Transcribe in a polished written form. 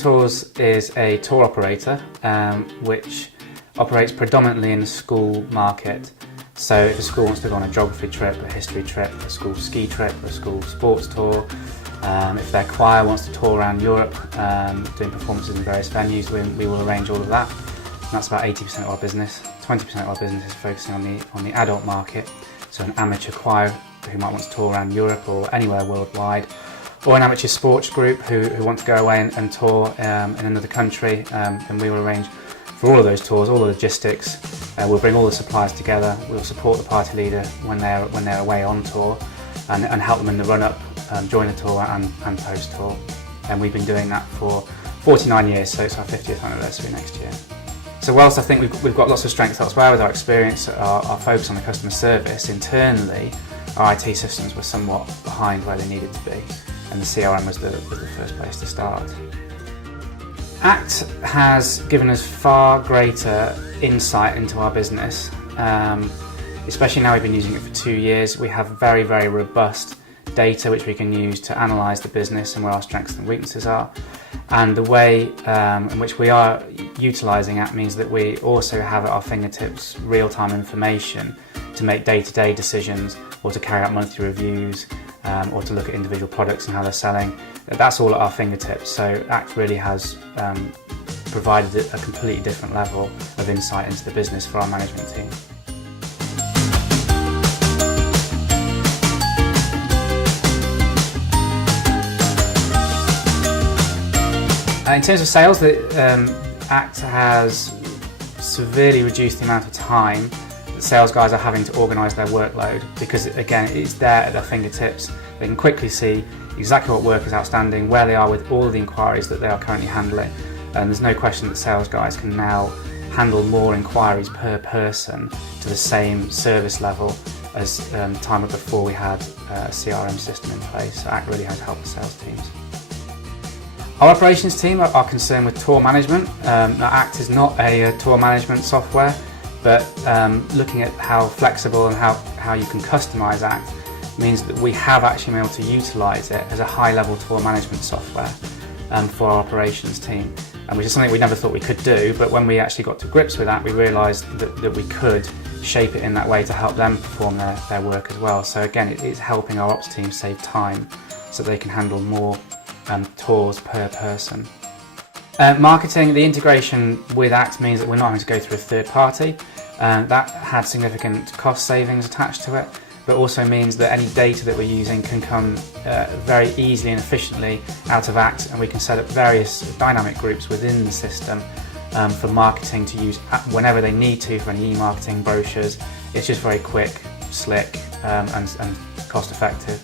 Rayburn Tours is a tour operator which operates predominantly in the school market. So if a school wants to go on a geography trip, a history trip, a school ski trip, a school sports tour, if their choir wants to tour around Europe doing performances in various venues, we will arrange all of that. And that's about 80% of our business. 20% of our business is focusing on the adult market, so an amateur choir who might want to tour around Europe or anywhere worldwide, or an amateur sports group who want to go away and tour in another country, and we will arrange for all of those tours, all the logistics. We'll bring all the suppliers together, we'll support the party leader when they're away on tour and help them in the run-up, during the tour and post-tour. And we've been doing that for 49 years, so it's our 50th anniversary next year. So whilst I think we've got lots of strengths elsewhere with our experience, our focus on the customer service, internally our IT systems were somewhat behind where they needed to be, and the CRM was the first place to start. ACT has given us far greater insight into our business, especially now we've been using it for 2 years. We have very, very robust data which we can use to analyse the business and where our strengths and weaknesses are. And the way in which we are utilising ACT means that we also have at our fingertips real-time information to make day-to-day decisions, or to carry out monthly reviews, or to look at individual products and how they're selling. That's all at our fingertips, so ACT really has provided a completely different level of insight into the business for our management team. In terms of sales, ACT has severely reduced the amount of time that sales guys are having to organise their workload, because again, it's there at their fingertips. They can quickly see exactly what work is outstanding, where they are with all of the inquiries that they are currently handling, and there's no question that sales guys can now handle more inquiries per person to the same service level as time before we had a CRM system in place. So ACT really has helped the sales teams. Our operations team are concerned with tour management. Now ACT is not a tour management software, but looking at how flexible and how you can customise ACT means that we have actually been able to utilise it as a high-level tour management software for our operations team, which is something we never thought we could do, but when we actually got to grips with that, we realised that we could shape it in that way to help them perform their work as well. So again, it's helping our ops team save time so they can handle more tours per person. Marketing, the integration with ACT means that we're not having to go through a third party. That had significant cost savings attached to it, but also means that any data that we're using can come very easily and efficiently out of ACT, and we can set up various dynamic groups within the system for marketing to use whenever they need to for any e-marketing brochures. It's just very quick, slick and cost effective.